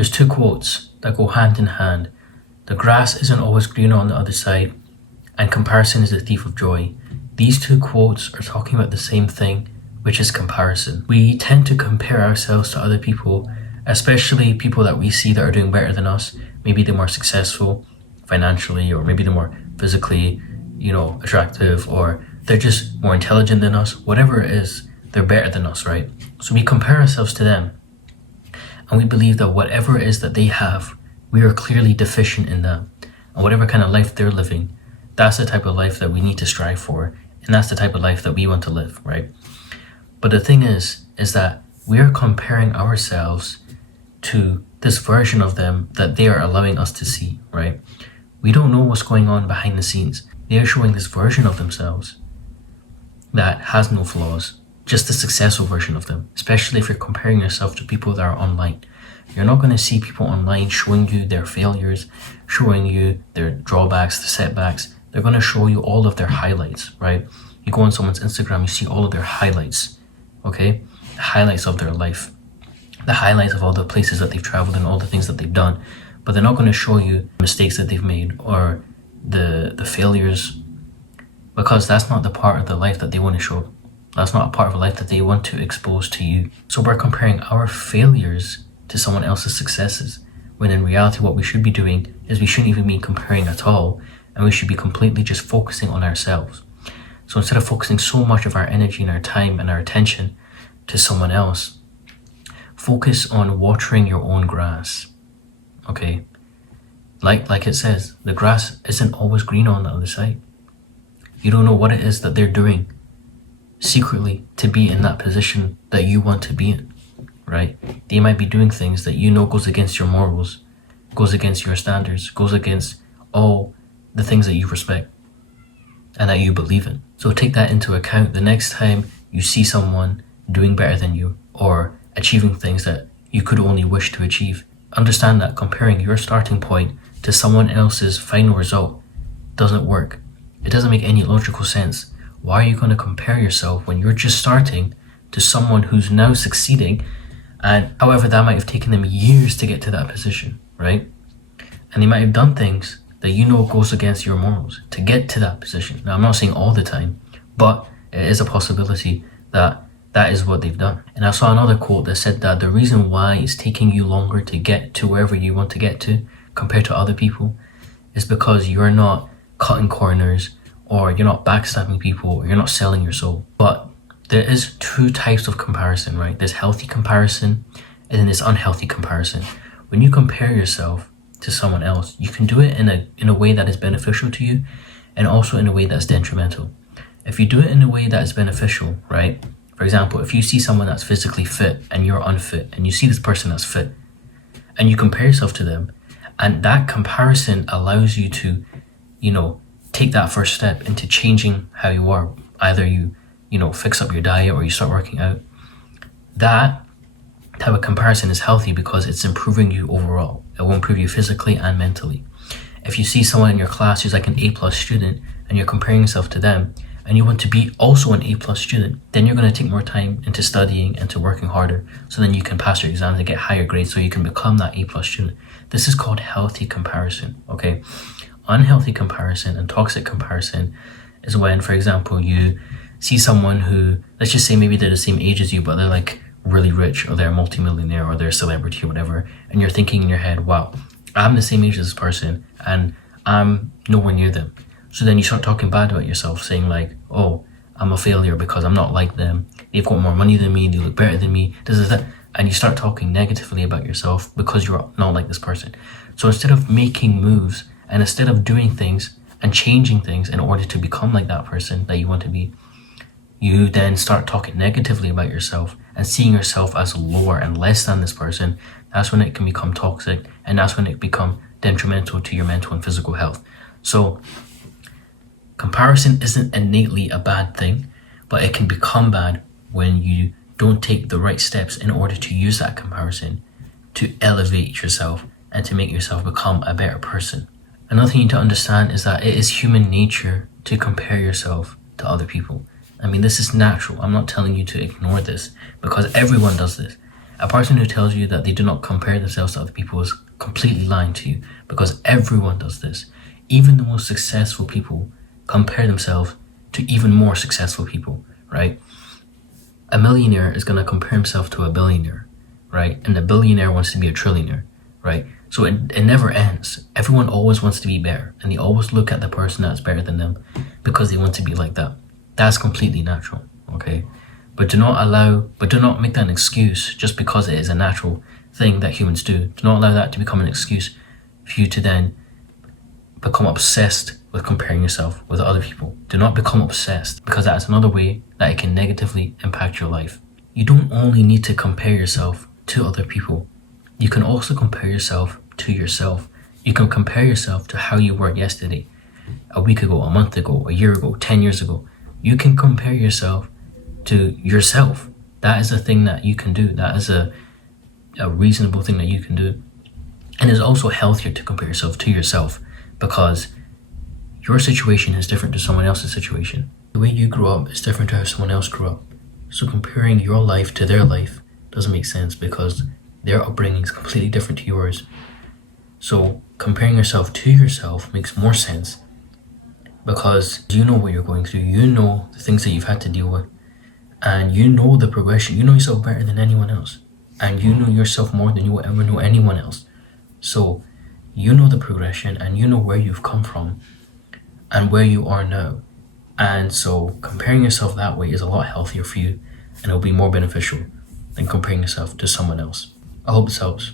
There's two quotes that go hand in hand. The grass isn't always greener on the other side, and comparison is the thief of joy. These two quotes are talking about the same thing, which is comparison. We tend to compare ourselves to other people, especially people that we see that are doing better than us. Maybe they're more successful financially, or maybe they're more physically, attractive, or they're just more intelligent than us. Whatever it is, they're better than us, right? So we compare ourselves to them, and we believe that whatever it is that they have, we are clearly deficient in that. And whatever kind of life they're living, that's the type of life that we need to strive for, and that's the type of life that we want to live, right? But the thing is that we are comparing ourselves to this version of them that they are allowing us to see, right? We don't know what's going on behind the scenes. They are showing this version of themselves that has no flaws, just the successful version of them, especially if you're comparing yourself to people that are online. You're not going to see people online showing you their failures, showing you their drawbacks, the setbacks. They're going to show you all of their highlights, right? You go on someone's Instagram, you see all of their highlights, okay? The highlights of their life, the highlights of all the places that they've traveled and all the things that they've done. But they're not going to show you mistakes that they've made or the failures, because that's not the part of the life that they want to show. That's not a part of a life that they want to expose to you. So we're comparing our failures to someone else's successes, when in reality what we should be doing is we shouldn't even be comparing at all, and we should be completely just focusing on ourselves. So instead of focusing so much of our energy and our time and our attention to someone else, focus on watering your own grass, okay? Like it says, the grass isn't always green on the other side. You don't know what it is that they're doing secretly to be in that position that you want to be in, right? They might be doing things that goes against your morals, goes against your standards, goes against all the things that you respect and that you believe in. So take that into account the next time you see someone doing better than you or achieving things that you could only wish to achieve. Understand that comparing your starting point to someone else's final result doesn't work. It doesn't make any logical sense. Why are you going to compare yourself when you're just starting to someone who's now succeeding, and however that might have taken them years to get to that position, right? And they might have done things that goes against your morals to get to that position. Now, I'm not saying all the time, but it is a possibility that that is what they've done. And I saw another quote that said that the reason why it's taking you longer to get to wherever you want to get to compared to other people is because you're not cutting corners, or you're not backstabbing people, or you're not selling your soul. But there is two types of comparison, right? There's healthy comparison and then there's unhealthy comparison. When you compare yourself to someone else, you can do it in a way that is beneficial to you, and also in a way that's detrimental. If you do it in a way that is beneficial, right? For example, if you see someone that's physically fit and you're unfit, and you see this person that's fit, and you compare yourself to them, and that comparison allows you to, take that first step into changing how you are. Either you fix up your diet or you start working out. That type of comparison is healthy because it's improving you overall. It will improve you physically and mentally. If you see someone in your class who's like an A+ student and you're comparing yourself to them, and you want to be also an A+ student, then you're going to take more time into studying and to working harder, so then you can pass your exams and get higher grades so you can become that A+ student. This is called healthy comparison, okay? Unhealthy comparison and toxic comparison is when, for example, you see someone who, let's just say maybe they're the same age as you, but they're like really rich, or they're a multimillionaire, or they're a celebrity or whatever, and you're thinking in your head, wow, I'm the same age as this person and I'm nowhere near them. So then you start talking bad about yourself, saying like, oh, I'm a failure because I'm not like them. They've got more money than me, they look better than me, this is that. And you start talking negatively about yourself because you're not like this person. So instead of making moves and instead of doing things and changing things in order to become like that person that you want to be, you then start talking negatively about yourself and seeing yourself as lower and less than this person. That's when it can become toxic, and that's when it become detrimental to your mental and physical health. So comparison isn't innately a bad thing, but it can become bad when you don't take the right steps in order to use that comparison to elevate yourself and to make yourself become a better person. Another thing you need to understand is that it is human nature to compare yourself to other people. I mean, this is natural. I'm not telling you to ignore this, because everyone does this. A person who tells you that they do not compare themselves to other people is completely lying to you, because everyone does this. Even the most successful people compare themselves to even more successful people, right? A millionaire is going to compare himself to a billionaire, right? And the billionaire wants to be a trillionaire, right? So it never ends. Everyone always wants to be better, and they always look at the person that's better than them because they want to be like that. That's completely natural, okay? But do not make that an excuse just because it is a natural thing that humans do. Do not allow that to become an excuse for you to then become obsessed with comparing yourself with other people. Do not become obsessed, because that's another way that it can negatively impact your life. You don't only need to compare yourself to other people. You can also compare yourself to yourself. You can compare yourself to how you were yesterday, a week ago, a month ago, a year ago, 10 years ago. You can compare yourself to yourself. That is a thing that you can do. That is a reasonable thing that you can do. And it's also healthier to compare yourself to yourself, because your situation is different to someone else's situation. The way you grew up is different to how someone else grew up. So comparing your life to their life doesn't make sense, because their upbringing is completely different to yours. So comparing yourself to yourself makes more sense, because you know what you're going through, you know the things that you've had to deal with, and you know the progression. You know yourself better than anyone else, and you know yourself more than you will ever know anyone else. So you know the progression, and you know where you've come from and where you are now. And so comparing yourself that way is a lot healthier for you, and it'll be more beneficial than comparing yourself to someone else. I hope this helps.